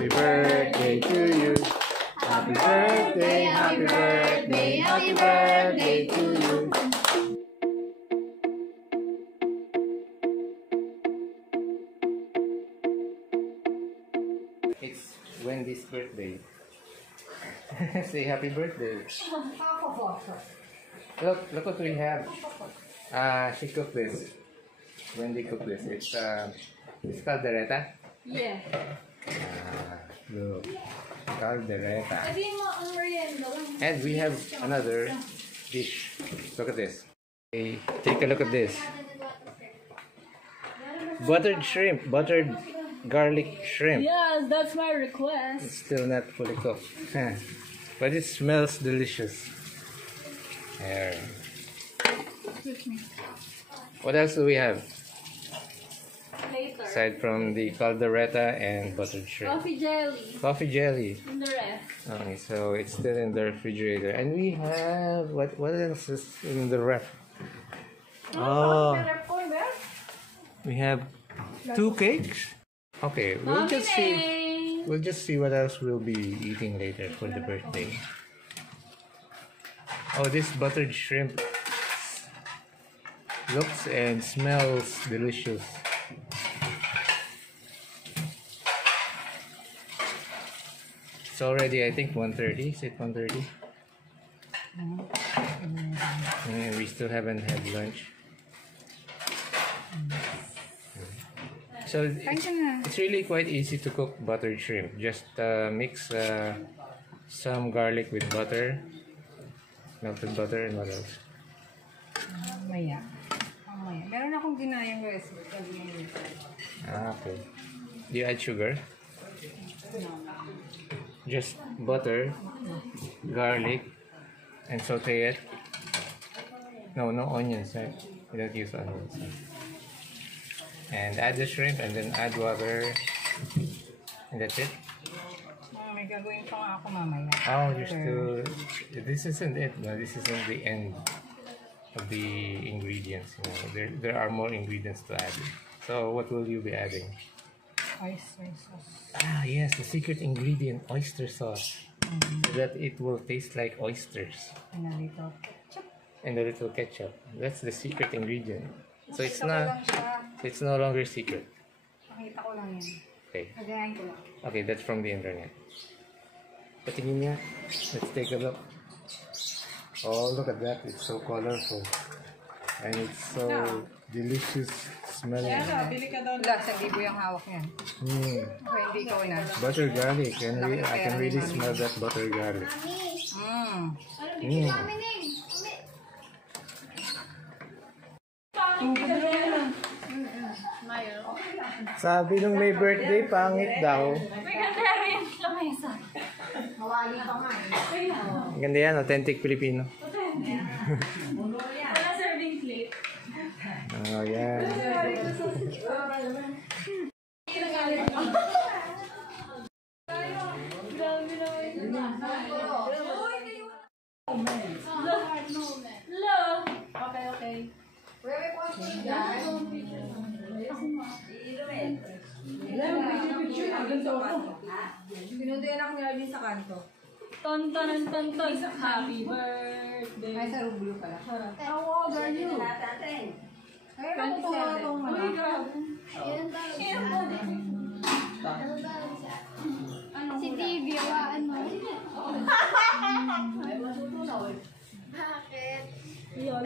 Happy birthday to you. Happy birthday, happy birthday, happy birthday to you. It's Wendy's birthday. Say happy birthday. Look what we have. She cooked this. Wendy cooked this. It's caldereta. Yeah. Look. Caldereta. And we have another dish. Look at this. Okay, take a look at this. Buttered shrimp. Buttered garlic shrimp. Yes, that's my request. It's still not fully cooked. But it smells delicious. There. What else do we have? Later. Aside from the caldereta and buttered shrimp. Coffee jelly. Coffee jelly. In the ref. Okay, so it's still in the refrigerator. And we have what else is in the ref? Oh, we have 2 cakes. Okay, we'll just see what else we'll be eating later for the birthday. Oh, this buttered shrimp looks and smells delicious. It's already, I think, 1:30. Is it 1:30? And we still haven't had lunch. So it's really quite easy to cook buttered shrimp. Just mix some garlic with butter, melted butter, and what else? Maya. Meron akong ginayang recipe. Okay. Do you add sugar? Just butter, garlic, and saute it. No onions, right? We don't use onions. And add the shrimp and then add water. And that's it. May gagawin pa nga ako mamaya. Oh, this isn't it. No, this isn't the end of the ingredients. You know, there are more ingredients to add. So what will you be adding? Oyster sauce. Ah, yes, the secret ingredient, oyster sauce. So that it will taste like oysters. And a little ketchup. And a little ketchup. That's the secret ingredient. So it's Nakita no longer secret. Makita ko lang yan. Okay. Nagayain ko lang. Okay, that's from the internet. Patingin niya. Let's take a look. Oh, look at that. It's so colorful. And it's so delicious smelling. Bili ka daw. Wala, sa libo yung hawak niyan. Okay, hindi ikaw na. Butter garlic. I can really smell that butter garlic. Sabi nung may birthday, pangit daw. May ganda rin sa mesa. Ganda yan, authentic Filipino. Wala serving plate. Oh, yan. Okay. Pinunduyan ako niya sa kanto. Ton. Happy birthday. Ay, sa rublo pala. How old are you? Ay, natutuwa itong Uy, grabe. Si TV, ano? Bakit? Yun,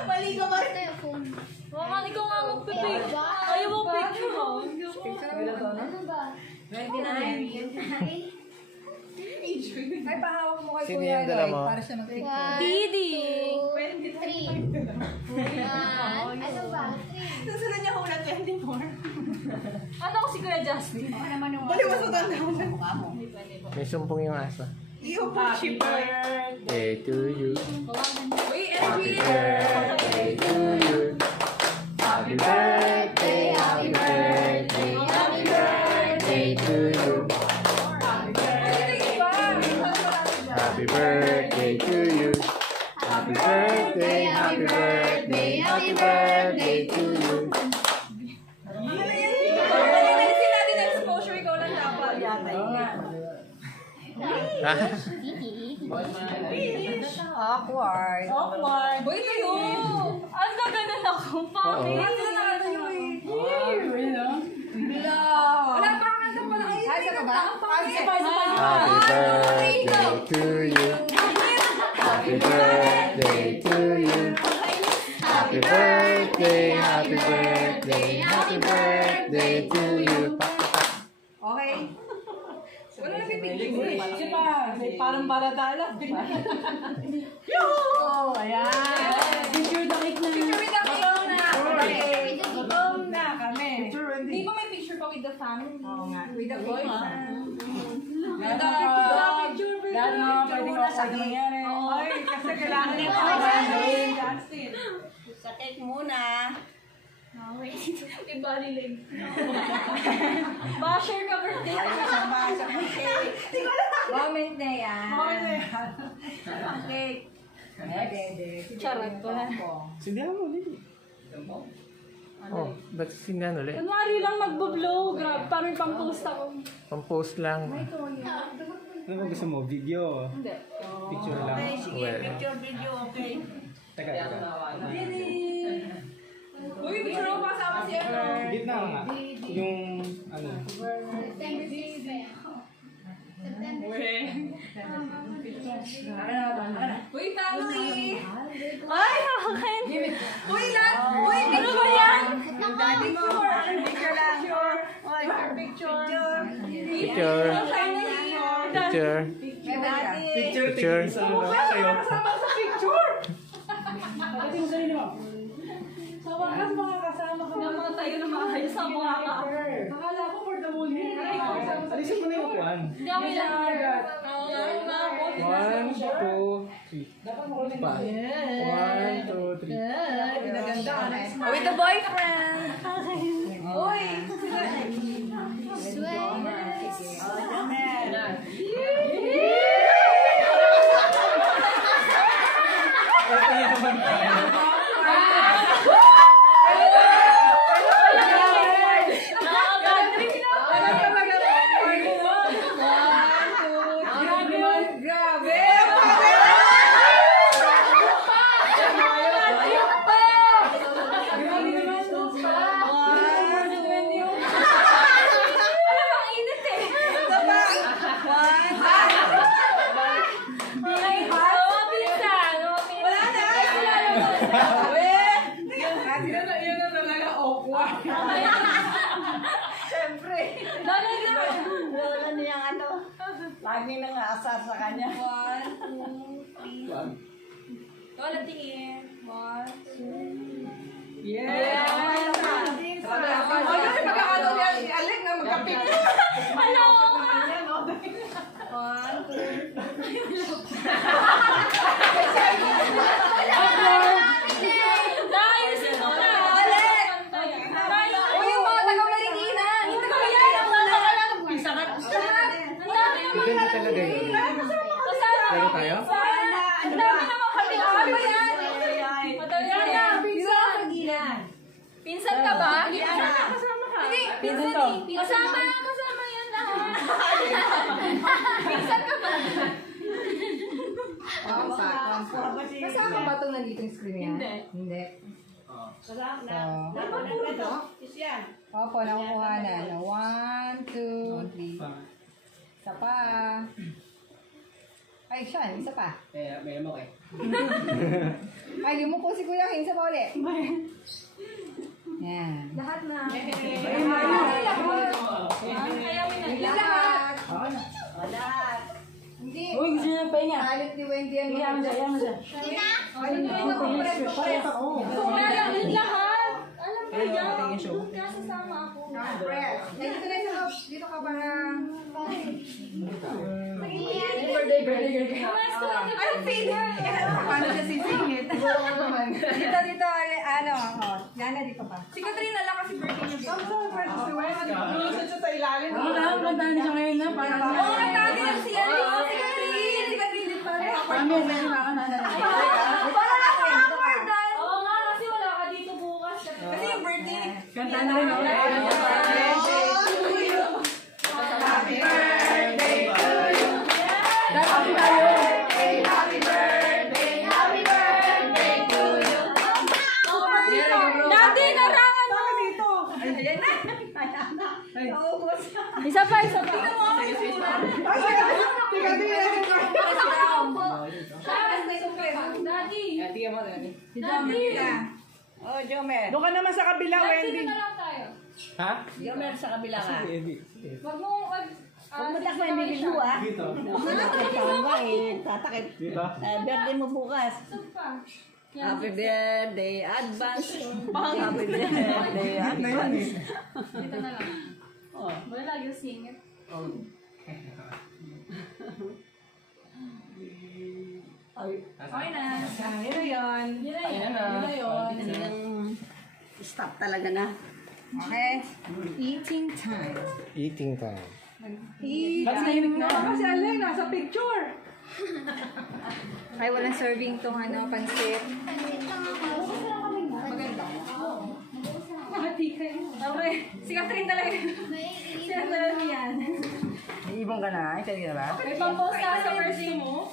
Mali ka ba? Ito yung phone. Baka ikaw nga magpipicture. Ayaw mo picture mo. Ano ba? 29. Ay, pahawak mo kay Sino Kuya yung dala Lloyd mo? para siya mag-picture. Didi. 23. Ano ba? 3. Susunod niya ko na 24. Ano ko si Kuya Justin? Bali mo sa tanda mo sa mukha mo. May sumpong yung asa. Happy birthday to you. Happy birthday to you. Happy birthday, happy birthday, happy birthday to you. Happy birthday to you. Happy birthday, happy birthday, happy birthday to you. Awkward. Awkward. Boy, kayo. Ang gaganon ako. Pangit. Wala pa kanta pala. Ay, sa baba? Happy birthday to you. Happy birthday to you. Happy birthday, happy birthday, happy birthday to you. Okay. Wala na pipigil. Kasi pa, parang balatala. Yoo! Ayan. Picture the cake na. Picture with the cake na. Gutom na kami. Di ba may picture pa with the family? Oo nga. With the boyfriend. Ganda. Ganda. Pwede ko sa nangyari. Ay, kasi kailangan niya pa. Sa cake muna. May body leg. Basher ka birthday. Moment na yan. Cake. Charot ko na. Sindihan mo ulit. Oh, ba't sindihan ulit? Kunwari lang magbo-blow. Grabe, parang pang-post ako. Pang-post lang. Ano ba gusto mo? Video? Hindi. Picture lang? Well, Video, okay. Teka. Uy, picture ako kasama si Ano. Gitna nga. Yung ano. Uy, talo eh. Ay, akin. Uy, lahat. Uy, ano ba yan? Picture lang. Picture. picture. Picture. Picture. Kasama sa picture. Sa wakas makakasama ka naman tayo na maayos sa mga ka. Akala ko for the whole day. Alisin mo na yung kuhan. Hindi ako lang. 1, 2, 3. Pa. 1, 2, 3. With the boyfriend. Uy! Lagi nang aasar sa kanya. 1, 2, 3. Wala tingin. 1, 2. Yeah! Ano yung pagkakataon niya si Alec na magka-picture? Ano? 1, 2. Dahil mo na. Alec! Uy, yung mga taga-Marikina. Hindi ko yan. Ganda talaga yun. Laro tayo? Ang dami naman kami. Ano ba yan? Matagal na. Pinsan ka ba? Kasama ka. Hindi, pinsan eh. Kasama yan lahat. Pinsan ka ba? Kasama ba itong nandito yung screen yan? Hindi. Opo, nakukuha na. 1, 2, 3. Isa pa. Ay, Sean, isa pa. May lamok eh. Ay, lumupo si Kuya King. Isa pa ulit. Yan. Lahat na. Lahat. Lahat. Hindi. Uy, gusto niya pa niya. Halit ni Wendy yan. Iyan siya. Kung alam din lahat. Alam ko yan. Kasasama ako. Dito na sa house. Dito ka ba? Anong feeling? Paano siya sisingit? Dito, ano, yan na dito pa. Si Catherine na lang kasi birthday niya. Lulusot siya sa ilalim. Ganda niya siya ngayon na. Oo, nagkati lang si Catherine. Si Catherine din pala. Para lang ako awkward. Oo nga, kasi wala ka dito bukas. Kasi yung birthday. Kanta na rin ako. Happy birthday to you. Maubos. Isa pa, isa pa. Daddy. Tingnan mo, Daddy. Oh, Jomer. Doon ka naman sa kabila, Wendy. Ha? Jomer, sa kabila ka. Wag mo, wag. Huwag mo takbo yung bibig mo, ah. Dito. Saan ba eh? Tatakip. Dito. Birthday mo bukas. Happy birthday, advance. Happy birthday, advance. Dito na lang. Oh. Wala lagi yung singit. Oh. Ay, Okay na. Yun na yun. Yun na Ayan yun. na. Yun na yun. talagang stop talaga na. Okay. Eating time. Eating time. Eating na. Kasi alay, nasa picture. Ay, walang serving tong pansit. Pansit lang ako. Maganda. Mati kayo. Okay. Si Catherine talaga. May Siya talaga yan. May ibang ka na? Ikaw ka ba? May pang-post na sa version mo.